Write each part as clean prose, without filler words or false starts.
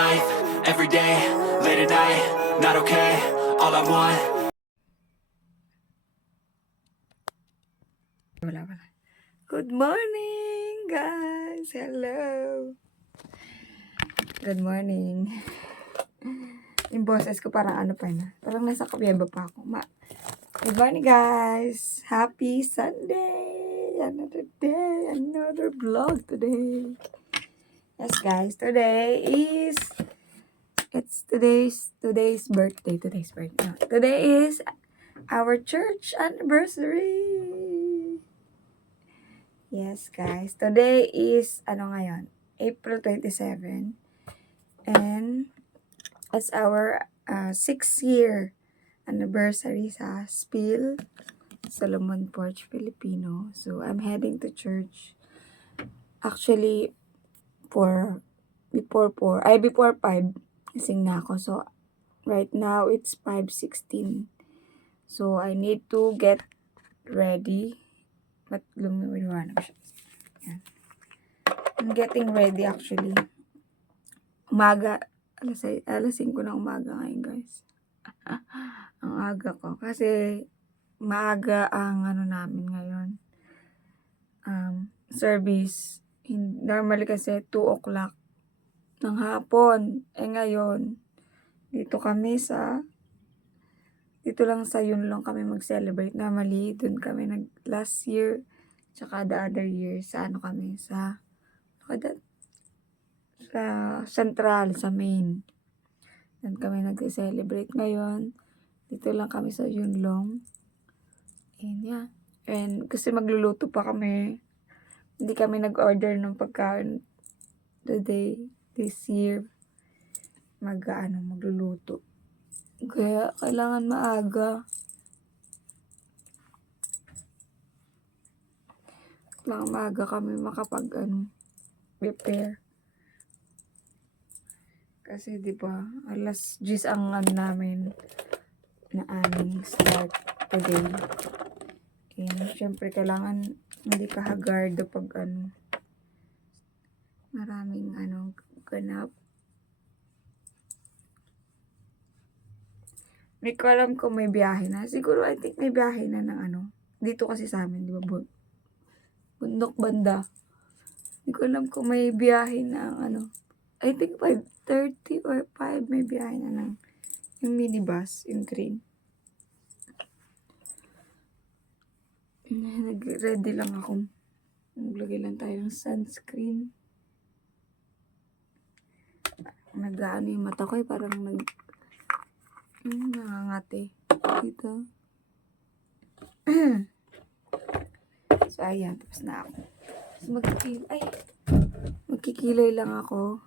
life, every day, late at night, not okay, all I want. Wala. Good morning, guys! Hello! Good morning. Yung boses ko parang ano pa na. Parang nasa kabyeba pa ako. Good morning, guys! Happy Sunday! Another day, another vlog today. Yes, guys, it's today's birthday. No, today is our church anniversary. Yes, guys. Today is, ngayon? April 27. And it's our 6-year anniversary sa SPIL, Solomon Porch Filipino. So, I'm heading to church. Actually, before 5, gising na ako. So, right now, it's 5:16. So, I need to get ready. But lumiwanag siya. Yan. I'm getting ready actually. Umaga, alas 5 ng umaga ngayon, guys. Ang aga ko. Kasi, maaga ang namin ngayon. Service. Normally kasi 2 o'clock ng hapon. Ngayon, dito lang sa Yunlong kami mag-celebrate. Normally, dun kami last year, tsaka the other year, sa Central, sa main. Dun kami nag-celebrate ngayon. Dito lang kami sa Yunlong. And yeah. And kasi magluluto pa kami. Hindi kami nag-order ng pagkain today, this year. Magluluto. Kaya kailangan maaga. Kailangan maaga kami prepare. Kasi 'di ba, alas 10 ang namin na aming start today. And syempre kailangan hindi ka hagardo pag maraming ganap. Hindi ko alam kung may biyahe na. Siguro I think may biyahe na ng dito kasi sa amin, di ba? Bundok banda. Hindi ko alam kung may biyahe na I think 5:30 or 5 may biyahe na ng yung minibus, yung green. Nag-ready lang ako. Naglagay lang tayo ng sunscreen. Nag-ano yung mata ko parang nangangati dito. So, ayan. Tapos na ako. Magkikilay lang ako.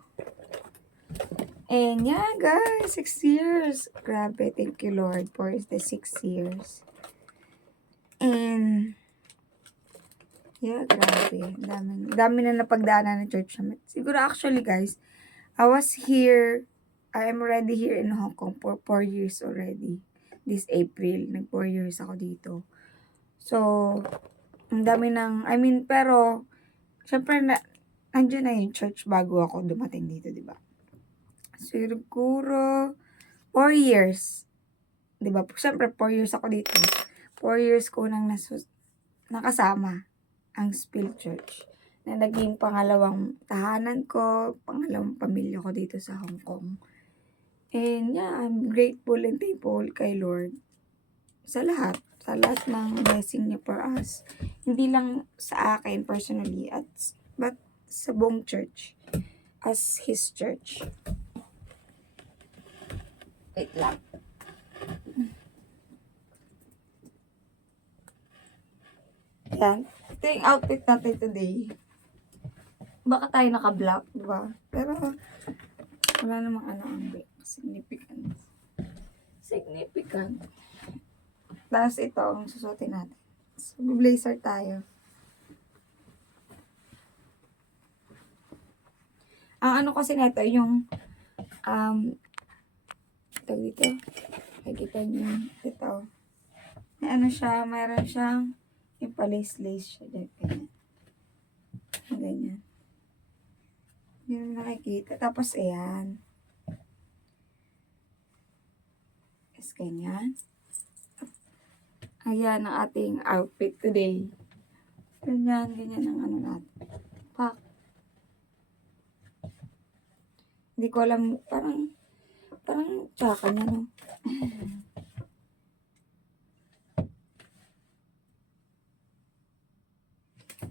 And yeah, guys. 6 years. Grabe. Thank you, Lord, for the 6 years. And yeah, grabe. Dami na napagdaanan ng church namin. Siguro actually, guys, I am already here in Hong Kong for 4 years already. This April, 4 years ako dito. So, ang dami pero, syempre, andyan na yung church bago ako dumating dito, di ba? Siguro, 4 years. Di ba? Syempre, 4 years ako dito. 4 years ko nang nakasama ang SPIL Church. Na naging pangalawang tahanan ko, pangalawang pamilya ko dito sa Hong Kong. And yeah, I'm grateful and thankful kay Lord sa lahat ng blessing niya for us. Hindi lang sa akin personally, but sa buong church as His church. Wait lang. Yan. Ito yung outfit natin today. Baka tayo naka-black, diba? Pero wala namang ang significant. Tapos ito ang susuotin natin. So, blazer tayo. Ang kasi nito yung ito dito. Nakikita niyo ito. May siya, mayroon siyang yung pa-lace siya dito. Ganyan. Hindi naman nakikita. Tapos ayan. Tapos ganyan. Ayan ang ating outfit today. Ganyan ang ano natin. Pak. Hindi ko alam, parang tsaka niya, no?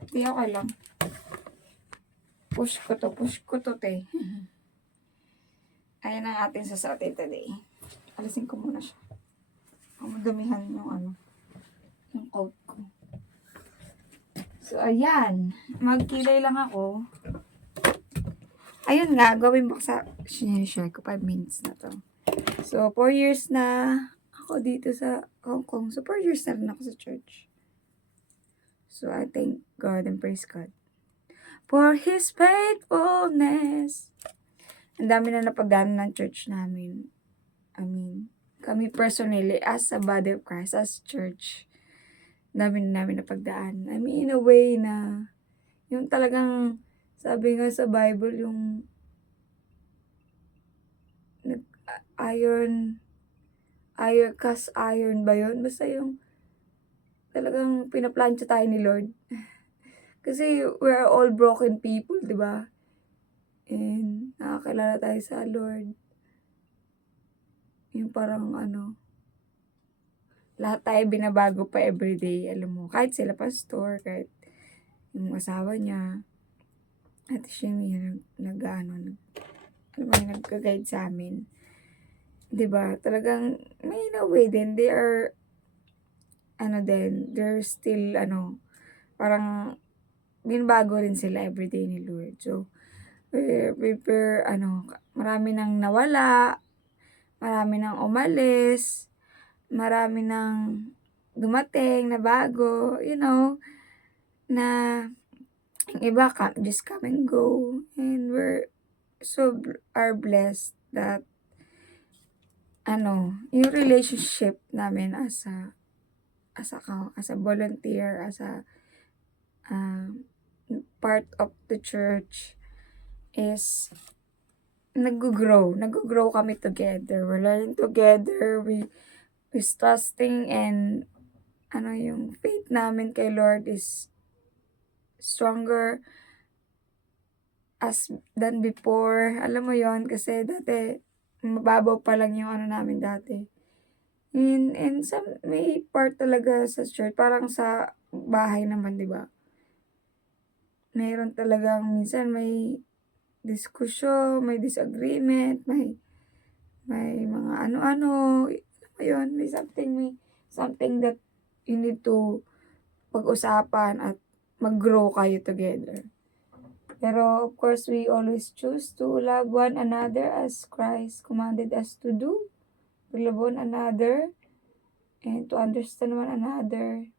Hindi, okay lang. Push ko to, te. Ayan ang ating sasuotin today. Alisin ko muna siya. Madumihan yung coat ko. So, ayan. Magkilay lang ako. Ayun nga, gawin mo sa share ko 5 minutes na to. So, 4 years na ako dito sa Hong Kong. So, 4 years na rin ako sa church. So, I thank God and praise God for His faithfulness. Ang dami na napagdaan ng church namin. I mean, kami personally, as a body of Christ, as church, dami na namin napagdaan. I mean, in a way na, yung talagang, sabi nga sa Bible, yung iron cast iron ba yun? Basta yung talagang pinaplansya tayo ni Lord. Kasi we're all broken people, di ba? And nakakilala tayo sa Lord. Yung parang lahat tayo binabago pa everyday, alam mo. Kahit sila pastor, kahit yung asawa niya. At siya yung nagka-guide sa amin. Diba? Talagang, may in a way din, they are, they're still, parang, binabago rin sila everyday ni Lord. So, marami nang nawala, marami nang umalis, marami nang dumating na bago, na yung iba just come and go. And we're are blessed that yung relationship namin as a volunteer, as a part of the church is nag-grow kami together. We're learning together, we trusting, and yung faith namin kay Lord is stronger than before. Alam mo yon, kasi dati mababaw pa lang yung namin dati. And may part talaga sa church, parang sa bahay naman, di ba? Mayroon talagang minsan may diskusyon, may disagreement, may mga ano-ano. Ayun, may something that you need to pag-usapan at mag-grow kayo together. Pero of course, we always choose to love one another as Christ commanded us to do. To love one another and to understand one another.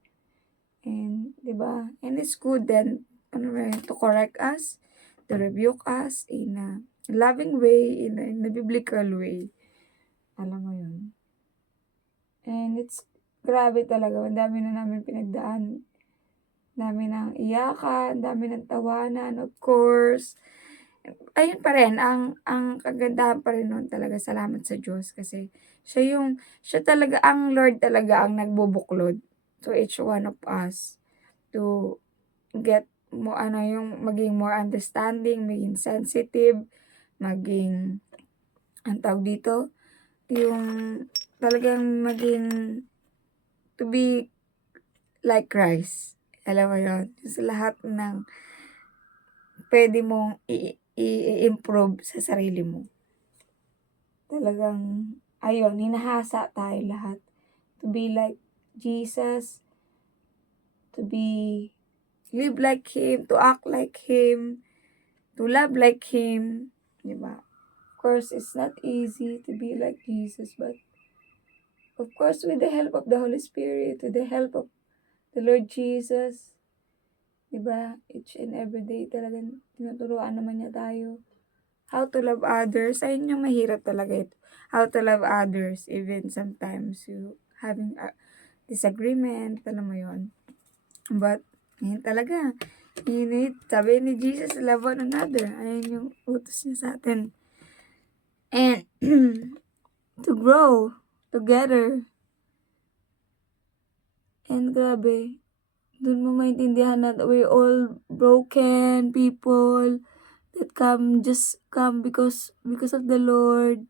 And, di ba? And it's good then, to correct us, to rebuke us in a loving way, in a biblical way. Alam mo yun. And it's grabe talaga. Ang dami na namin pinagdaan. Dami ng iyakan, dami ng tawanan, of course. Ayun pa rin, ang kagandahan pa rin nun talaga, salamat sa Diyos. Kasi siya talaga, ang Lord talaga ang nagbubuklod to each one of us to get mo yung maging more understanding, maging sensitive, maging ang tawag dito, yung talagang maging to be like Christ. Alam mo yun, sa lahat ng pwede mong i-improve sa sarili mo. Talagang ayun, hinahasa tayo lahat to be like Jesus, to live like Him, to act like Him, to love like Him, di ba? Of course, it's not easy to be like Jesus, but of course, with the help of the Holy Spirit, with the help of the Lord Jesus, di ba? Each and every day talagang tinuturuan naman niya tayo how to love others. Ayun yung mahirap talaga ito. How to love others, even sometimes you having a disagreement, alam mo yun. But, yun talaga. Sabi ni Jesus, love one another. Ayun yung utos niya sa atin. And, to grow together. And grabe, dun mo maintindihan na we're all broken people that just come because of the Lord.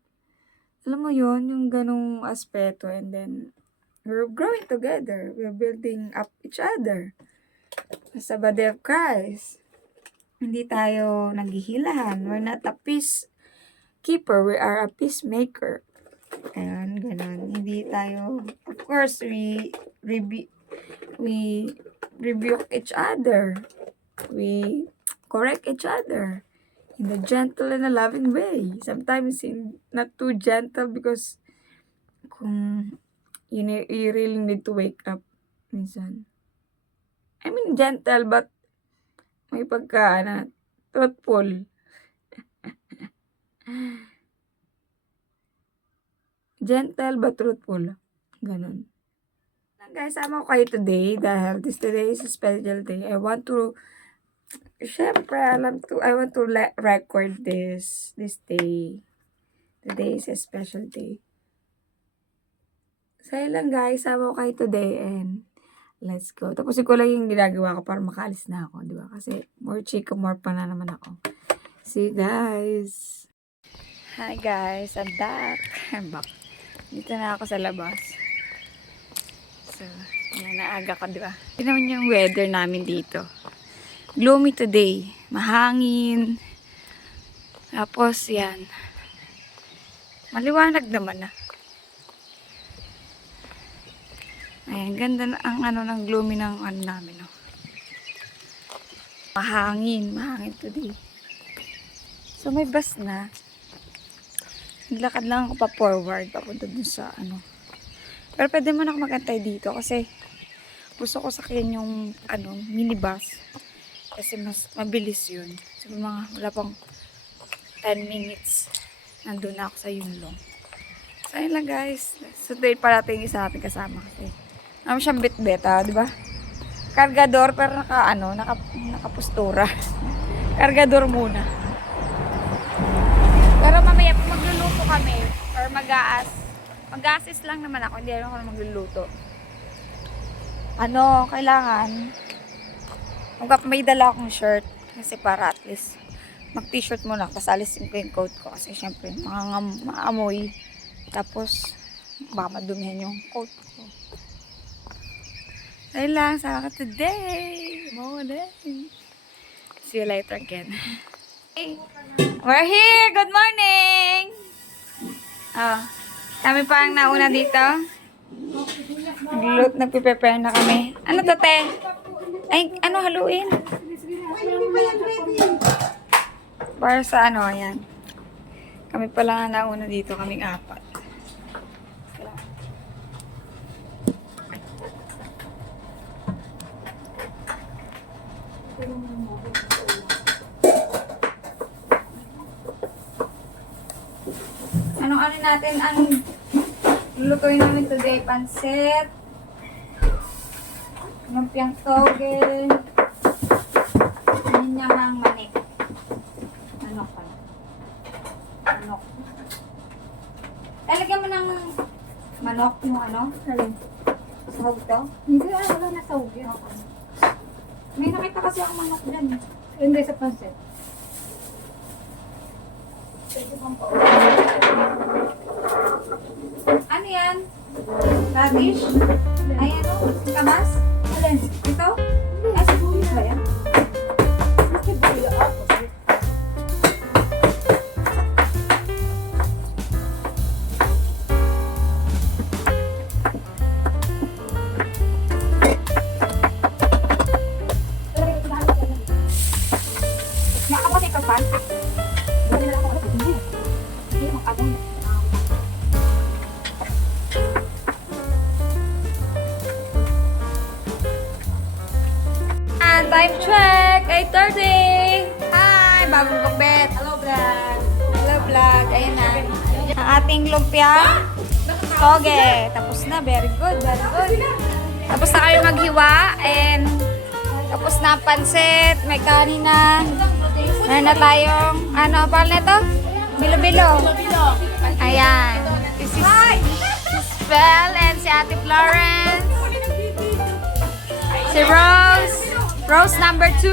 Alam mo yon yung ganong aspeto. And then, we're growing together. We're building up each other. Sa body of Christ. Hindi tayo naghihilahan. We're not a peacekeeper. We are a peacemaker. Ayan, ganun. Hindi tayo, of course, we rebuke each other. We correct each other in a gentle and a loving way. Sometimes not too gentle because kung you really need to wake up minsan. I mean, gentle but may truthful. Gentle but truthful. Ganun. Guys, sama ko kayo today dahil today is a special day. I want to record this day. Today is a special day. Sa'yo lang guys, sama ko kayo today and let's go. Tapos ko lang yung ginagawa ko para makaalis na ako, di ba? Kasi more pa na naman ako. See you guys! Hi guys, I'm back. Dito na ako sa labas. So, yan, naaga ko, di ba? Tignan mo yung weather namin dito. Gloomy today. Mahangin. Tapos, yan. Maliwanag naman na. Ayan, ganda na ang ng gloomy ng namin, no? Mahangin today. So, may bus na. Naglakad lang ako pa forward, papunta dun sa Pero pwede man ako magantay dito kasi gusto ko sakyan yung minibus. Kasi mas mabilis yun. So, wala pang 10 minutes. Nandun na ako sa Yunlong. So, ayun lang guys. So, today parating isa natin kasama kasi. Naman siyang bit-bit, di ba? Kargador, pero nakapustura. Kargador muna. Pero mamaya, pag magluluto kami, or mag-assist lang naman ako, hindi ako magluluto. Kailangan, may dala akong shirt, kasi para at least, mag-t-shirt muna, tapos alisin ko yung coat ko, kasi syempre, maamoy. Tapos, baka madumihan yung coat ko. Ayun lang, sama ka today. Morning. See you later again. Hey, we're here! Good morning! Kami pa ang nauna dito. Nagpe-prepare na kami. Ano to, te? Ay, haluin? Para sa ayan. Kami pa lang ang nauna dito, kaming 4. Ano natin ang lulutuin namin today? Pansit, lumpiang toge, ninyahang manik. Manok pala. Manok. Talagyan mo ng manok yung sahog to? Hindi, wala na sahog yun. May nakita kasi ako manok dyan. Hindi sa pansit. Ano yan? Radish? Ay, kabas? Alin? Ito? Ay, sibuyas ba yan? Mas kibuyo ako. Nakapasay ka pa? Hindi na ako kasi hindi. Hindi mo abong. Time check! 8:30! Hi! Bagong kabet! Hello, vlog. Hello vlog! Ayun na. Ang ating lumpia. Toge. Tapos na. Very good. Very good. Tapos na kayo maghiwa. And tapos na ang pansit. May kanin na. Meron na tayong, paano na ito? Bilo-bilo. Ayan. This is Belle and si Ate Florence. Si Rose. Rose number 2.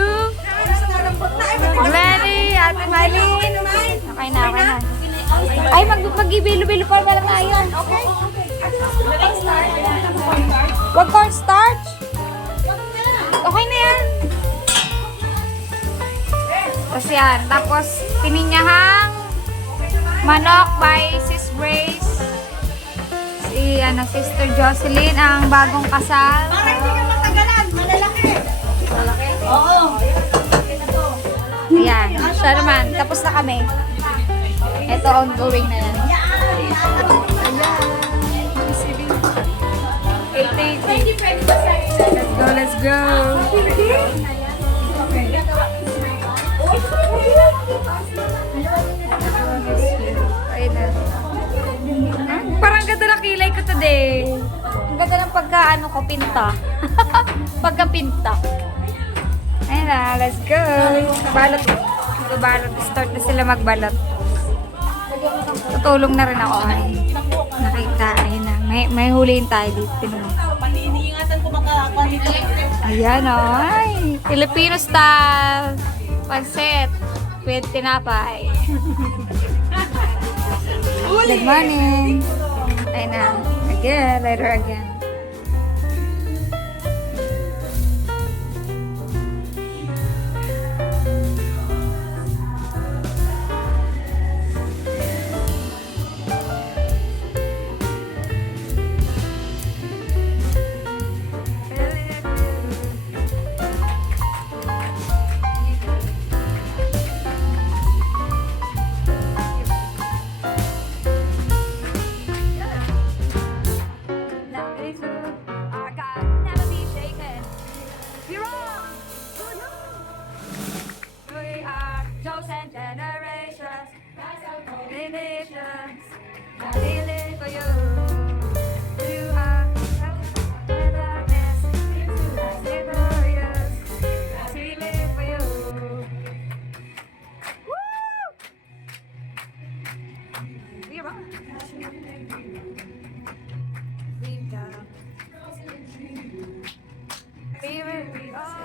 Glenny, Ate Mylene. Okay na, okay na. Ay, mag-ibilo-bilo pa na lang tayo. Okay. Wag cornstarch. Okay na yan. Tapos yan. Tapos, pininyahang manok by Sis Grace. Si, Sister Jocelyn, ang bagong kasal. Para hindi ka matagalan, malalaki. Malalaki? Oo. Ayan. Siya naman. Tapos na kami. Ito, ongoing na yan. Let's go, let's go. Ayun na. Parang ganda ng kilay ko today. Ang ganda ng pagka, ko, pinta. Pagka-pinta. Ayun na, let's go. Balot. Balot. Start na sila magbalot. Tutulong na rin ako. Ay. Nakita, ayun na. May huliin tayo dito. Tinuloy. Paniingatan ko makakakuha nito. Ayan o. Ay, Filipino style. Pansit. With tinapay. Good morning. Ayun na. Again. Later again.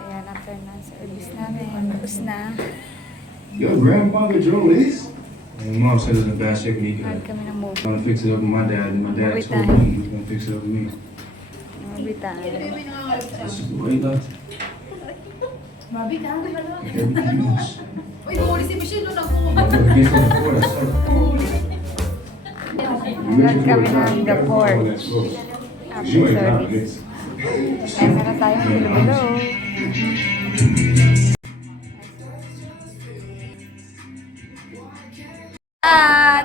Ayan, after na service namin. Tapos na. Your grandfather drove this? And mom said it's in bad shape. He Mahal kami ng I'm gonna fix it up with my dad, and my dad Movie told time. me he was gonna fix it up with me. Mabitaan. That's the way that. Mabi ka. Everything else. Uy, buhuli si Michelle nung nakuha. Against the floor, that's all. Agad kami ng the port. Cause you ain't got this. Kaya meron tayong bilo-bilo.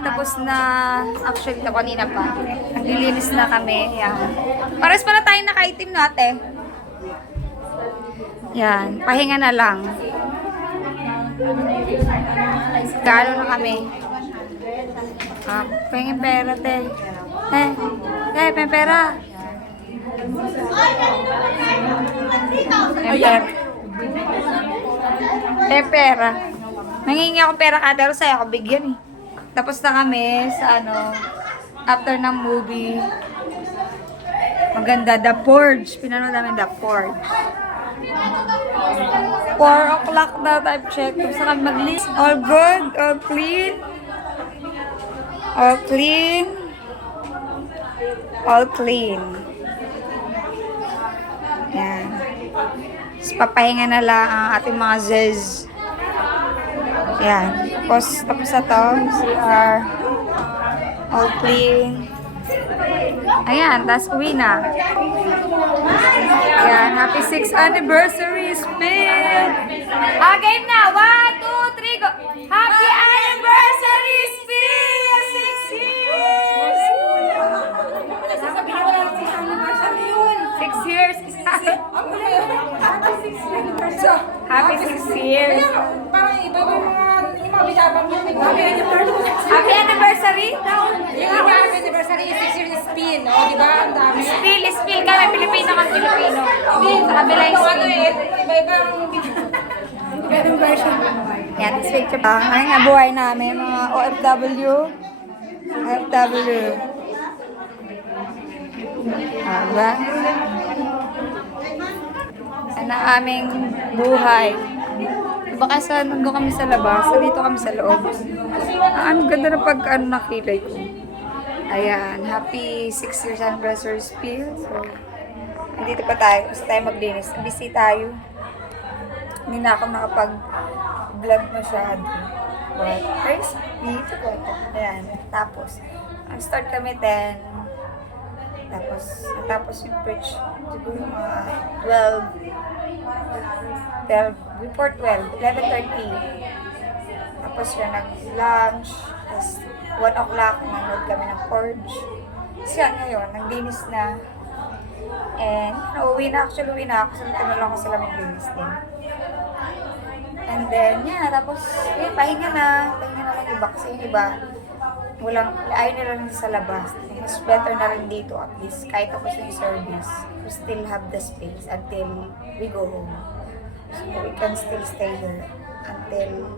Tapos na, actually ito kanina pa. Naglilinis na kami. Yan. Pares pa na tayong nakaitim natin. Yan. Pahinga na lang. Gaano na kami. Pahingin pera, te. Pahingin pera. Pera. Nangingi akong pera kada pero sa'yo ako bigyan eh. Tapos na kami sa after ng movie. Maganda, The Forge. Pinanood namin The Forge. 4 o'clock na time check. Tapos na kami mag-list. All good, all clean. All clean. All clean. Yan. Tapos papahinga na lang ang ating mga zez. Yan. Tapos na to. CR. All clean. Ayan. Tapos uwi na. Ayan. Happy 6th anniversary spin! Game na. 1, 2, 3, go! Happy anniversary spin! 6 years! 6 years. Happy 6 years. Parang iba ba yung mga bisabang yung Happy anniversary? Yung happy anniversary, 6 years spin, no? Di ba? Ang dami. Spill kami. Pilipino kang Pilipino. Sa kabila yung spill. Iba-ibang ibang version. Yan, this picture pa. Ngayon nga buhay namin, mga OFW. OFW. Diba? Ano ang aming buhay. Diba kasi nandun kami sa labas, dito kami sa loob. Ang ganda na pag ano nakilay ko. Ayan, happy 6 years anniversary spiel. So, nandito pa tayo. Gusto tayo maglinis. Busy tayo. Hindi na ako nakapag-vlog masyado. But, first, dito ko. Ayan, tapos, ang start kami 10. Tapos yung preach, siguro mga before 12, 11:30. Tapos yun, nag-lunch, tapos 1 o'clock, nanood kami ng Forge. Tapos yan, ngayon, naglinis na. And, uwi na ako, so tinulong ko sila maglinis din. And then, yeah, tapos, yun, pahinga na lang iba, kasi yung iba, ayaw nila rin sa labas. Mas better na rin dito at least. Kahit tapos yung service, we still have the space until we go home. So we can still stay here until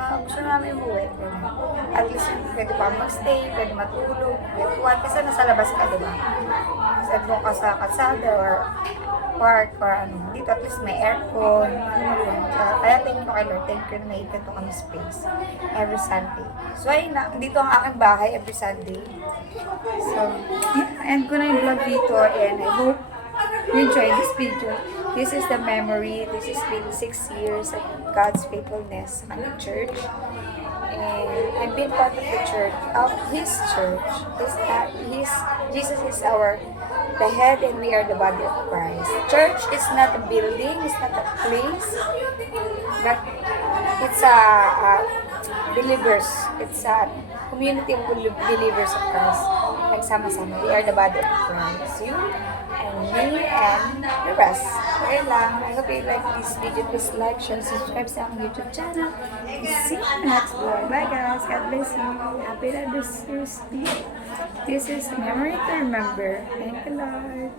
gusto namin umuwi. At least pwede pa magstay, pwede matulog, kasi nasa labas ka, diba? Kasi doon ka sa kalsada or park or ano. Dito at least may aircon. Kaya thank you kay Lord. Thank you na naitento kami space every Sunday. So ayun na, dito ang aking bahay every Sunday. So, yeah, end ko na yung vlog dito and I hope you enjoy this video. This is the memory. This has been 6 years of God's faithfulness sa kanyang church. And I've been part of the church, of His church. Jesus is the head and we are the body of Christ. Church is not a building, it's not a place, but it's a believers. It's a community of believers of Christ. Nagsama-sama. We are the body of Christ. You and me and the rest. Ayun lang. I hope you like this video. Please like, share, subscribe sa aking YouTube channel. See you next vlog. Bye guys. God bless you. Happy anniversary. This is memory to remember. Thank you, Lord.